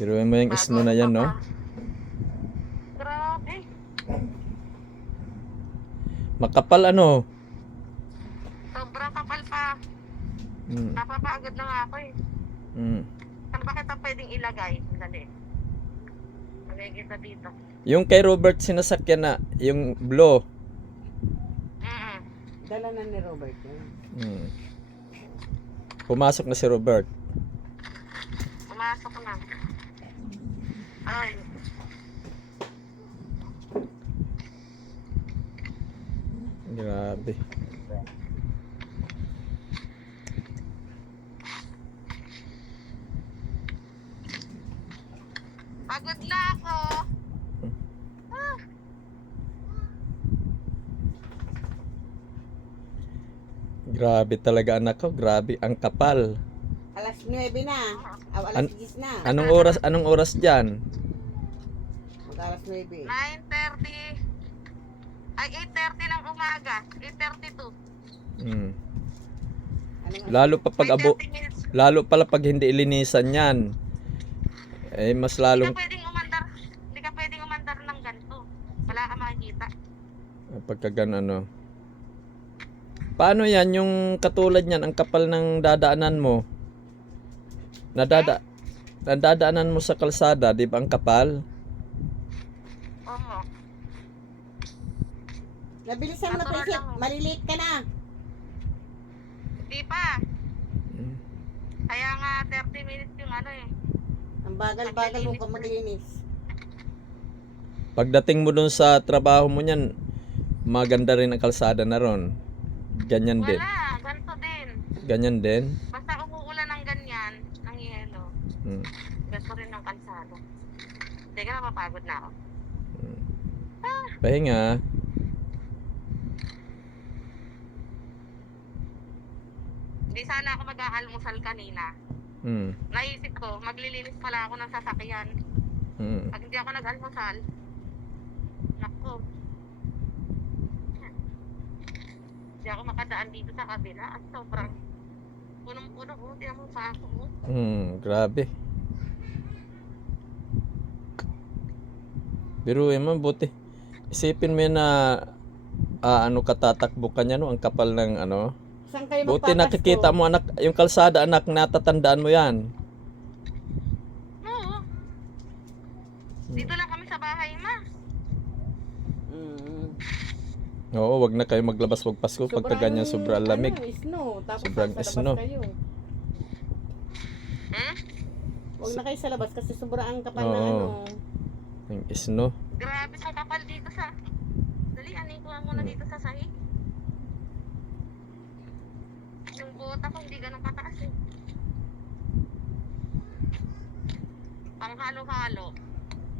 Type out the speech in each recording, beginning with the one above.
Biruin mo yung snow na yan, no? Grabe. Makapal ano? Sobrang kapal pa. Hmm. Napapagod na nga ako eh. Hmm. Saan ba kita pwedeng ilagay? Dali. Lagay kita dito. Yung kay Robert sinasakyan na, yung blow. Dala na ni Robert yun. Hmm. Pumasok na si Robert. Pumasok na. Ay. Grabe. Pagod na ako. Ah. Grabe talaga anak ko, grabe ang kapal. Alas 9 na. Alas An- 10 na. Anong oras diyan? Mag alas 9. 9:30. Ay, 8:30 ng umaga. 8:32. Hmm. Anong Lalo pa pag May 30 minutes. lalo pala pag hindi ilinisan 'yan. Eh mas lalong Hindi ka pwedeng umandar ng ganito. Wala ka makikita. pagkagan ano. Paano 'yan yung katulad niyan, ang kapal ng dadaanan mo? Nadadaanan mo sa kalsada, 'di ba ang kapal? Oo. Nabilisan mo na Natural Prinsip. lang. Malilate ka na. Di pa. Hmm. Kaya nga 30 minutes yung ano eh. Ang bagal-bagal mo pa maglinis. Pagdating mo dun sa trabaho mo niyan, maganda rin ang kalsada na ron. Ganyan din. Wala. Ganito din. Ganyan din. Basta umuulan ng ganyan, ng yelo. Hmm. Ganito rin ng kalsada. Teka, napapagod na ako. Pahinga. Hindi sana ako mag-aalmusal kanina. Hmm. Naisip ko, maglilinis pala ako ng sasakyan. Hmm. Pag hindi ako nag-almusal, nako. Hindi ako makadaan dito sa kabila at sobrang punong-puno ko. Tiyan mo pa ako. Grabe. Biruin mo, buti. Isipin mo yun na ano katatakbo ka niya, no? Ang kapal ng ano. Saan kayo Buti magpapasko? nakikita mo anak, yung kalsada anak, natatandaan mo yan. Oo. Dito lang kami sa bahay, ma. Mm. Oo, wag na kayo maglabas wag Pasko pagka ganyan sobrang lamig. Ano, snow. Tapos Sobrang sa labas snow. kayo. Hmm? Huwag na kayo sa labas kasi sobrang kapal Oo. ng ano. Yung snow. Grabe sa kapal dito sa... Dali, anin ko nga muna dito sa sahig. Yung bota ko hindi ganun kataas eh. Panghalo-halo.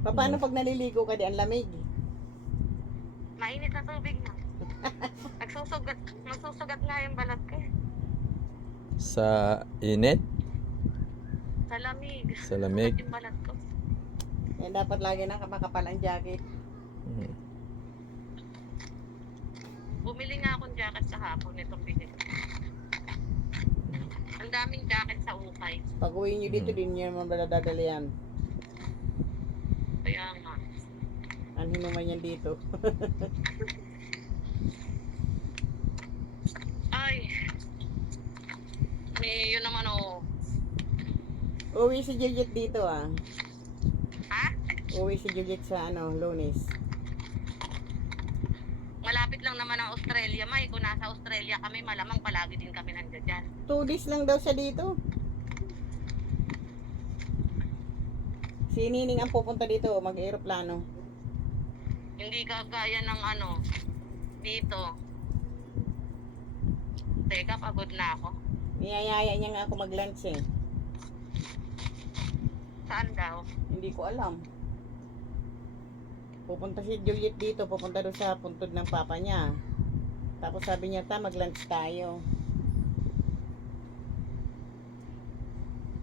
Paano pag naliligo ka di ang lamig? Mainit na tubig na. Nagsusugat nga yung balat ko eh. Sa init, Sa lamig. Sa lamig. Sugat yung balat ko. Yan dapat lagi na makapal ang jacket. Hmm. Bumili nga akong jacket kahapon nitong binili. Ang daming jacket sa ukay. Pag uwi nyo dito, din nyo naman dadali yan. Kaya nga. Ano naman yan dito? Ay. May yun naman oh. Uwi si Juliet dito ah. Ha? Uwi si Juliet sa ano, Lunes. Malapit lang naman ang Australia, May. Kung nasa Australia kami, malamang palagi din kami nandiyan dyan. 2 days lang daw siya dito. Si Nining ang pupunta dito, mag-aeroplano. Hindi kagaya ng ano, dito. Teka, pagod na ako. Niyayaya niya nga ako mag-lunch eh. Saan daw? Hindi ko alam. Pupunta si Juliet dito, pupunta doon sa puntod ng papa niya. Tapos sabi niya, mag-lunch tayo.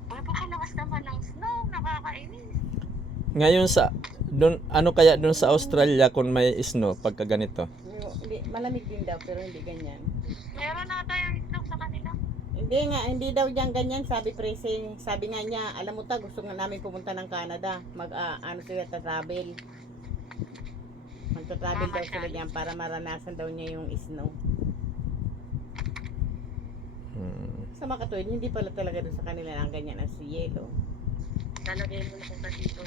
Napakalakas naman ng snow, nakakainis. Ngayon sa doon ano kaya doon sa Australia kung may snow pagka ganito? Hindi, malamig din daw, pero hindi ganyan. Meron na tayong snow sa kanila. Hindi daw diyan ganyan, sabi Prese. Sabi nga niya, alam mo ta, gusto nga namin pumunta ng Canada. Ano sila, travel. Magta-travel daw sila diyan para maranasan daw niya yung snow. Sa Makatuwid, hindi pala talaga doon sa kanila ang ganyan ang yelo. Lalagay mo na punta dito.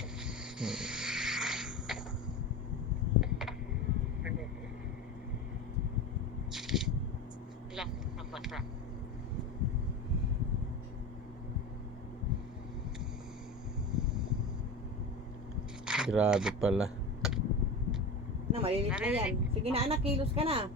Wala, nabasa. Grabe pala. Na, malilit na yan. Sige na anak, kilos ka na.